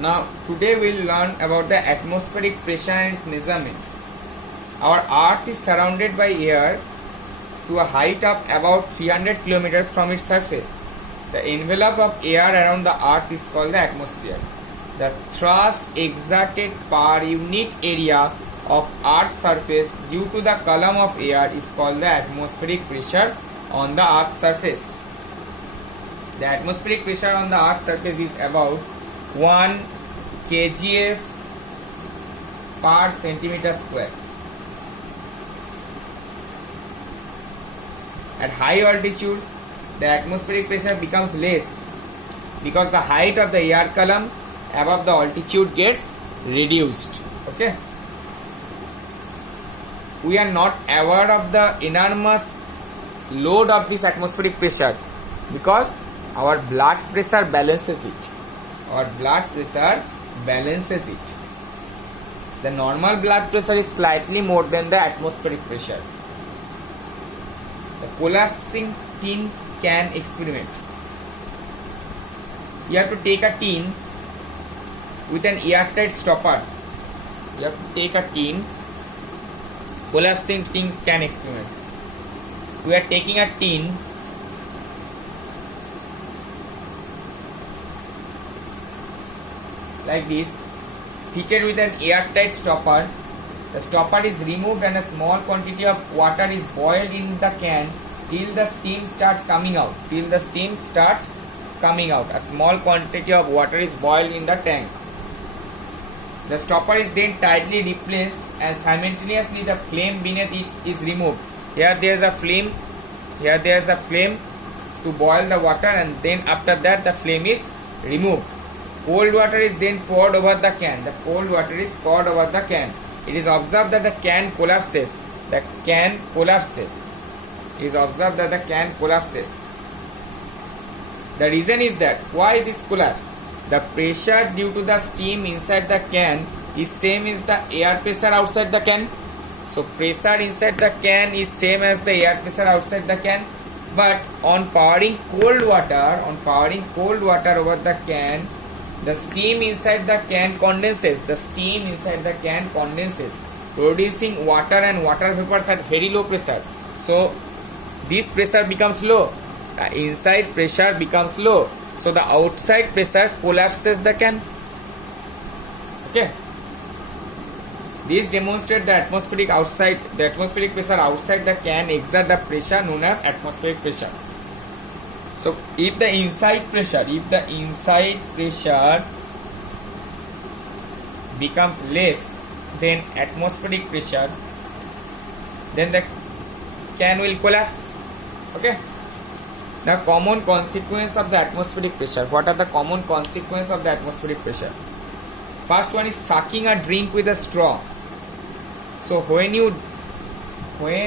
Now today we'll learn about the atmospheric pressure and its measurement. Our earth is surrounded by air to a height of about 300 kilometers from its surface. The envelope of air around the earth is called the atmosphere. The thrust exerted per unit area of earth's surface due to the column of air is called the atmospheric pressure on the earth's surface. The atmospheric pressure on the earth's surface is about 1 kgf per centimeter square. At high altitudes, the atmospheric pressure becomes less because the height of the air column above the altitude gets reduced. Okay. We are not aware of the enormous load of this atmospheric pressure because our blood pressure balances it. Our blood pressure balances it. The normal blood pressure is slightly more than the atmospheric pressure. The collapsing tin can experiment. You have to take a tin with an airtight stopper. You have to take a tin, collapsing tin can experiment. We are taking a tin like this, fitted with an airtight stopper. The stopper is removed and a small quantity of water is boiled in the can till the steam start coming out. A small quantity of water is boiled in the tank. The stopper is then tightly replaced and simultaneously the flame beneath it is removed. Here there is a flame to boil the water, and then after that the flame is removed. Cold water is then poured over the can. It is observed that the can collapses. It is observed that the can collapses. The reason is that why this collapse? The pressure due to the steam inside the can is same as the air pressure outside the can. So pressure inside the can is same as the air pressure outside the can. But on pouring cold water over the can, the steam inside the can condenses. Producing water and water vapors at very low pressure. So this pressure becomes low. The inside pressure becomes low. So the outside pressure collapses the can. Okay. This demonstrates the atmospheric pressure outside the can exert the pressure known as atmospheric pressure. So if the inside pressure becomes less than atmospheric pressure, then the can will collapse. Okay. The common consequence of the atmospheric pressure. What are the common consequences of the atmospheric pressure? First one is sucking a drink with a straw. So when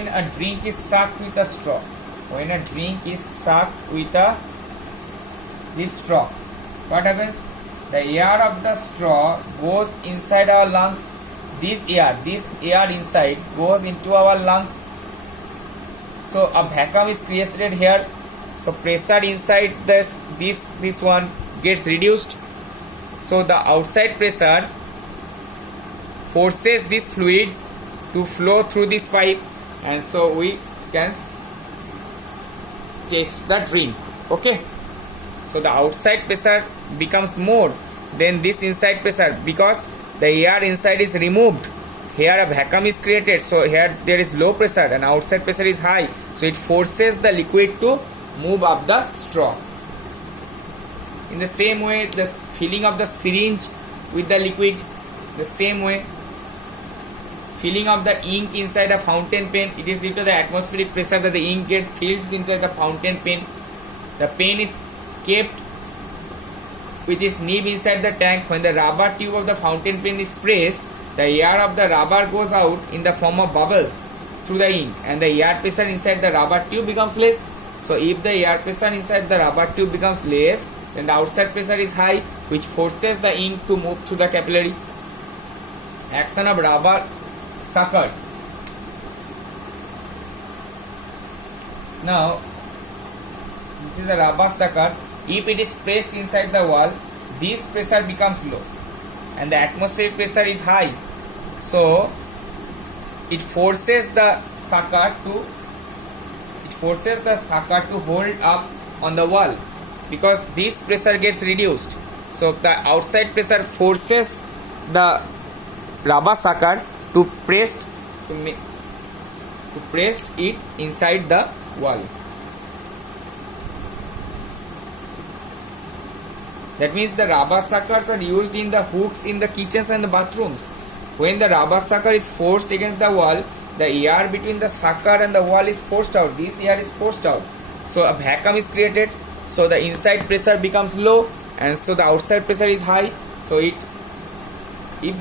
a drink is sucked with a straw, this straw, what happens? The air of the straw goes inside our lungs. This air inside goes into our lungs. So a vacuum is created here. So pressure inside this one gets reduced. So the outside pressure forces this fluid to flow through this pipe, and so we can taste the drink. Okay. So the outside pressure becomes more than this inside pressure because the air inside is removed. Here a vacuum is created, so here there is low pressure and outside pressure is high. So it forces the liquid to move up the straw. In the same way, the filling of the syringe with the liquid, the same way, filling of the ink inside a fountain pen, it is due to the atmospheric pressure that the ink gets filled inside the fountain pen. The pen is kept with its nib inside the tank. When the rubber tube of the fountain pen is pressed, the air of the rubber goes out in the form of bubbles through the ink, and the air pressure inside the rubber tube becomes less. So if the air pressure inside the rubber tube becomes less, then the outside pressure is high, which forces the ink to move through the capillary. Action of rubber suckers. Now this is a rubber sucker. If it is pressed inside the wall, this pressure becomes low. and the atmospheric pressure is high, so it forces the sucker to hold up on the wall, because this pressure gets reduced. So the outside pressure forces the rubber sucker to press it inside the wall. That means the rubber suckers are used in the hooks in the kitchens and the bathrooms. When the rubber sucker is forced against the wall, the air between the sucker and the wall is forced out. This air is forced out. So a vacuum is created. So the inside pressure becomes low, and so the outside pressure is high. So if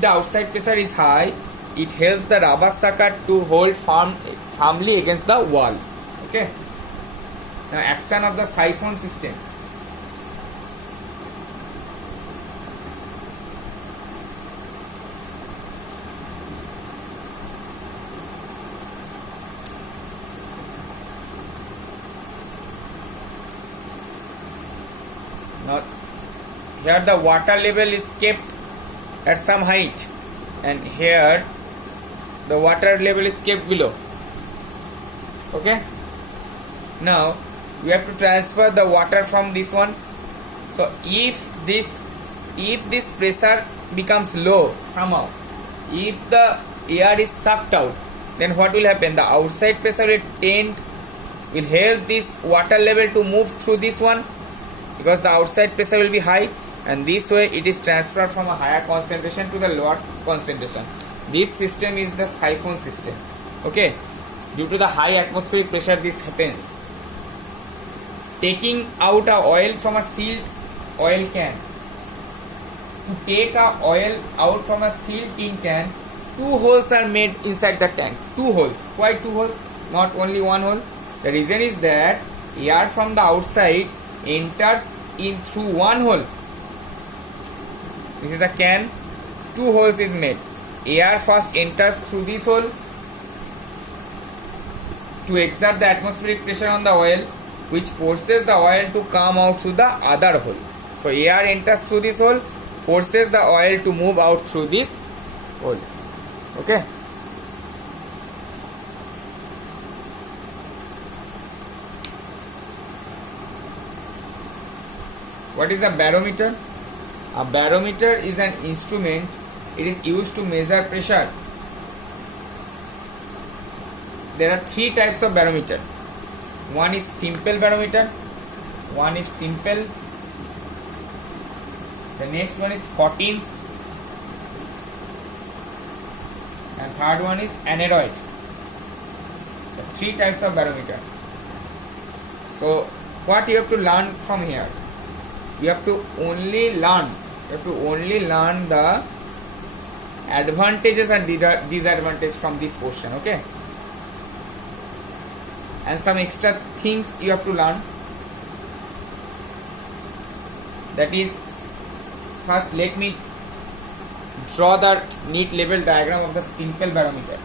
the outside pressure is high, it helps the rubber sucker to hold firmly against the wall. Okay. Now action of the siphon system. Now here the water level is kept at some height, and here the water level is kept below. Okay. Now we have to transfer the water from this one. So if this pressure becomes low somehow, if the air is sucked out, then what will happen? The outside pressure will help this water level to move through this one, because the outside pressure will be high, and this way it is transferred from a higher concentration to the lower concentration. This system is the siphon system. Okay. Due to the high atmospheric pressure, this happens. Taking out a oil from a sealed oil can. To take a oil out from a sealed tin can, 2 holes are made inside the tank. 2 holes. Why 2 holes? Not only 1 hole. The reason is that air from the outside enters in through 1 hole. This is a can. 2 holes is made. Air first enters through this hole to exert the atmospheric pressure on the oil, which forces the oil to come out through the other hole. So air enters through this hole, forces the oil to move out through this hole. Okay. What is a barometer? A barometer is an instrument. It is used to measure pressure. There are 3 types of barometer. One is simple barometer. One is simple. The next one is 14s. And third one is aneroid. The 3 types of barometer. So what you have to learn from here? You have to only learn the advantages and disadvantages from this question. Okay. And some extra things you have to learn. That is, first let me draw the neat level diagram of the simple barometer.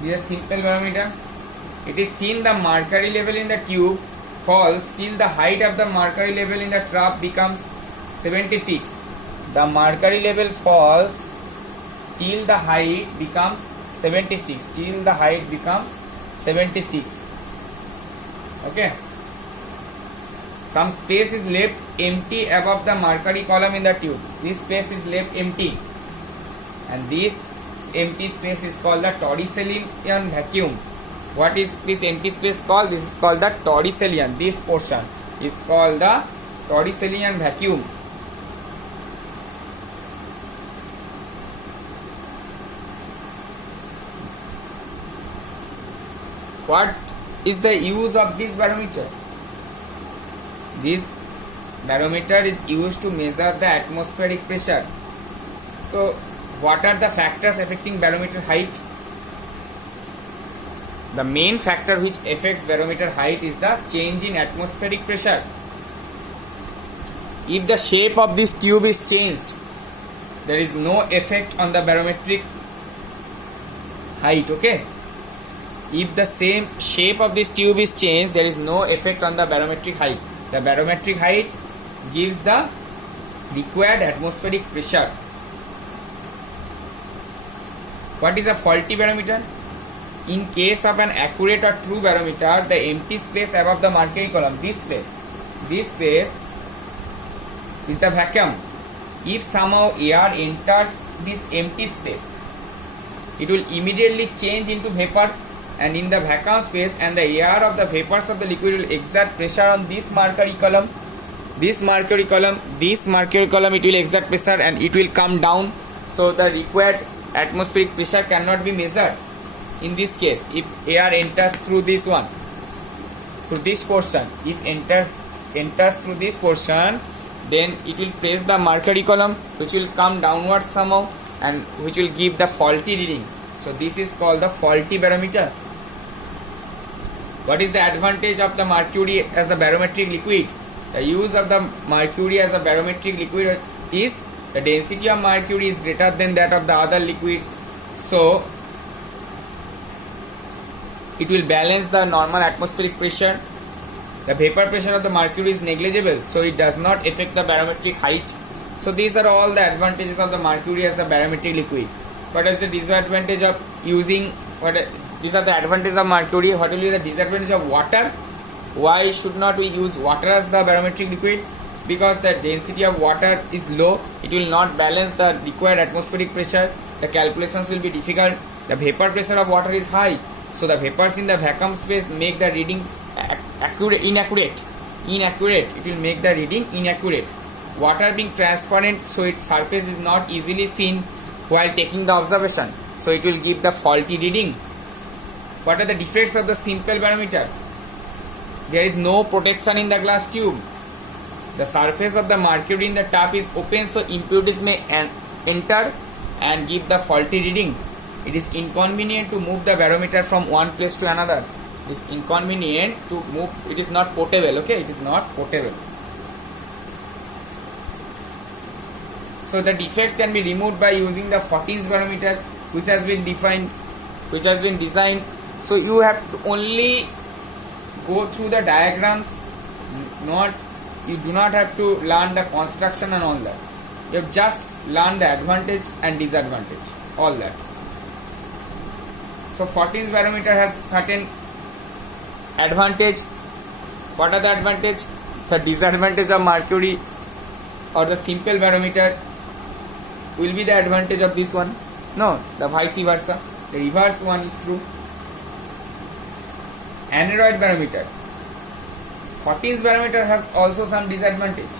This is a simple barometer. It is seen the mercury level in the tube falls till the height of the mercury level in the trough becomes 76. The mercury level falls till the height becomes 76. Till the height becomes 76. Okay. Some space is left empty above the mercury column in the tube. This space is left empty, and this empty space is called the Torricellian vacuum. What is this empty space called? This is called the Torricellian. This portion is called the Torricellian vacuum. What is the use of this barometer? This barometer is used to measure the atmospheric pressure. So what are the factors affecting barometer height? The main factor which affects barometer height is the change in atmospheric pressure. If the shape of this tube is changed, there is no effect on the barometric height. Okay, if the same shape of this tube is changed, there is no effect on the barometric height. The barometric height gives the required atmospheric pressure. What is a faulty barometer? In case of an accurate or true barometer, the empty space above the mercury column, this space is the vacuum. If somehow air enters this empty space, it will immediately change into vapor, and in the vacuum space and the air of the vapors of the liquid will exert pressure on this mercury column. This mercury column, it will exert pressure and it will come down. So the required atmospheric pressure cannot be measured. In this case, if air enters through this one, through this portion, if enters through this portion, then it will press the mercury column, which will come downwards somehow and which will give the faulty reading. So this is called the faulty barometer. What is the advantage of the mercury as a barometric liquid? The use of the mercury as a barometric liquid is the density of mercury is greater than that of the other liquids. So it will balance the normal atmospheric pressure. The vapor pressure of the mercury is negligible, so it does not affect the barometric height. So these are all the advantages of the mercury as a barometric liquid. What is the disadvantage of using these are the advantages of mercury. What will be the disadvantage of water? Why should not we use water as the barometric liquid? Because the density of water is low, it will not balance the required atmospheric pressure. The calculations will be difficult. The vapor pressure of water is high, so the vapors in the vacuum space make the reading inaccurate. It will make the reading inaccurate. Water being transparent, so its surface is not easily seen while taking the observation, so it will give the faulty reading. What are the defects of the simple barometer? There is no protection in the glass tube. The surface of the mercury in the tap is open, so impurities may enter and give the faulty reading. It is inconvenient to move the barometer from one place to another. It is inconvenient to move. It is not portable. Okay, it is not portable. So the defects can be removed by using the 14's barometer, which has been designed. So you have to only go through the diagrams. You do not have to learn the construction and all that. You have just learned the advantage and disadvantage, all that. So 14's barometer has certain advantage. What are the advantage? The disadvantage of mercury or the simple barometer will be the advantage of this one. No, the vice versa. The reverse one is true. Aneroid barometer. 14's barometer has also some disadvantage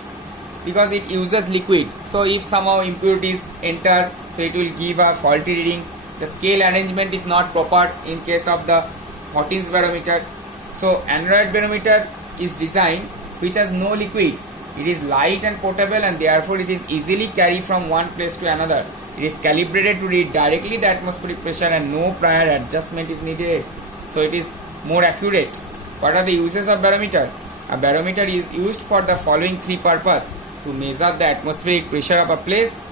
because it uses liquid. So if somehow impurities enter, so it will give a faulty reading. The scale arrangement is not proper in case of the 14's barometer. So aneroid barometer is designed which has no liquid. It is light and portable, and therefore it is easily carried from one place to another. It is calibrated to read directly the atmospheric pressure and no prior adjustment is needed. So it is more accurate. What are the uses of barometer? A barometer is used for the following three purposes: to measure the atmospheric pressure of a place,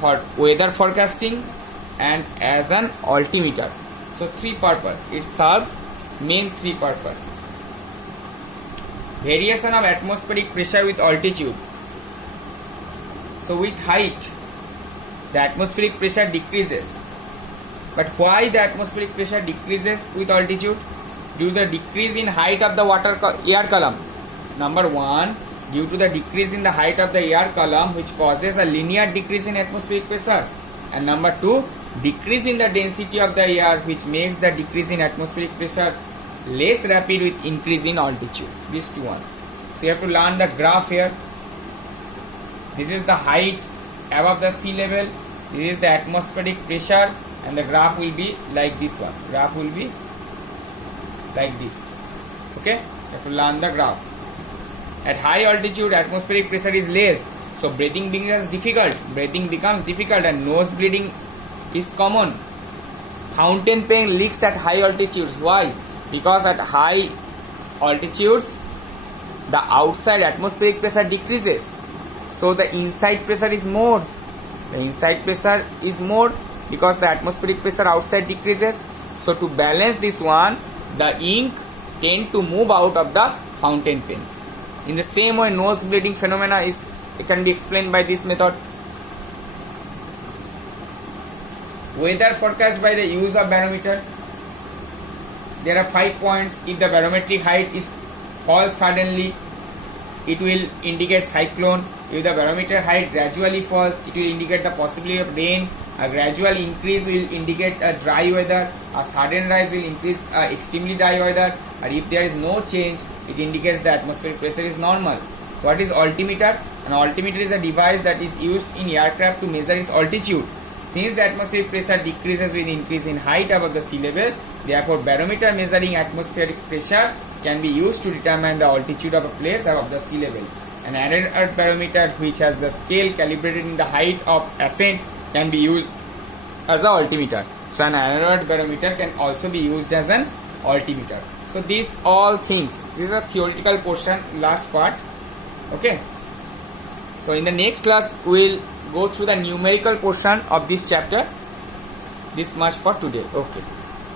for weather forecasting, and as an altimeter. So three purposes. It serves main three purposes. Variation of atmospheric pressure with altitude. So with height, the atmospheric pressure decreases. But why the atmospheric pressure decreases with altitude? Due to the decrease in height of the air column. Number one, due to the decrease in the height of the air column, which causes a linear decrease in atmospheric pressure. And number two, decrease in the density of the air, which makes the decrease in atmospheric pressure less rapid with increase in altitude. These two one. So you have to learn the graph here. This is the height above the sea level. This is the atmospheric pressure, and the graph will be like this one. Graph will be like this. Okay? You have to learn the graph. At high altitude, atmospheric pressure is less, so breathing becomes difficult. Breathing becomes difficult, and nose bleeding is common. Fountain pen leaks at high altitudes. Why? Because at high altitudes, the outside atmospheric pressure decreases, so the inside pressure is more. The inside pressure is more because the atmospheric pressure outside decreases. So to balance this one, the ink tend to move out of the fountain pen. In the same way, nose bleeding phenomena can be explained by this method. Weather forecast by the use of barometer. There are 5 points. If the barometric height falls suddenly, it will indicate cyclone. If the barometer height gradually falls, it will indicate the possibility of rain. A gradual increase will indicate a dry weather. A sudden rise will increase extremely dry weather. And if there is no change, it indicates the atmospheric pressure is normal. What is altimeter? An altimeter is a device that is used in aircraft to measure its altitude. Since the atmospheric pressure decreases with increase in height above the sea level, therefore barometer measuring atmospheric pressure can be used to determine the altitude of a place above the sea level. An arid earth barometer, which has the scale calibrated in the height of ascent, can be used as an altimeter. So an arid earth barometer can also be used as an altimeter. So these all things, this is a theoretical portion, last part. Okay. So in the next class we will go through the numerical portion of this chapter. This much for today. Okay.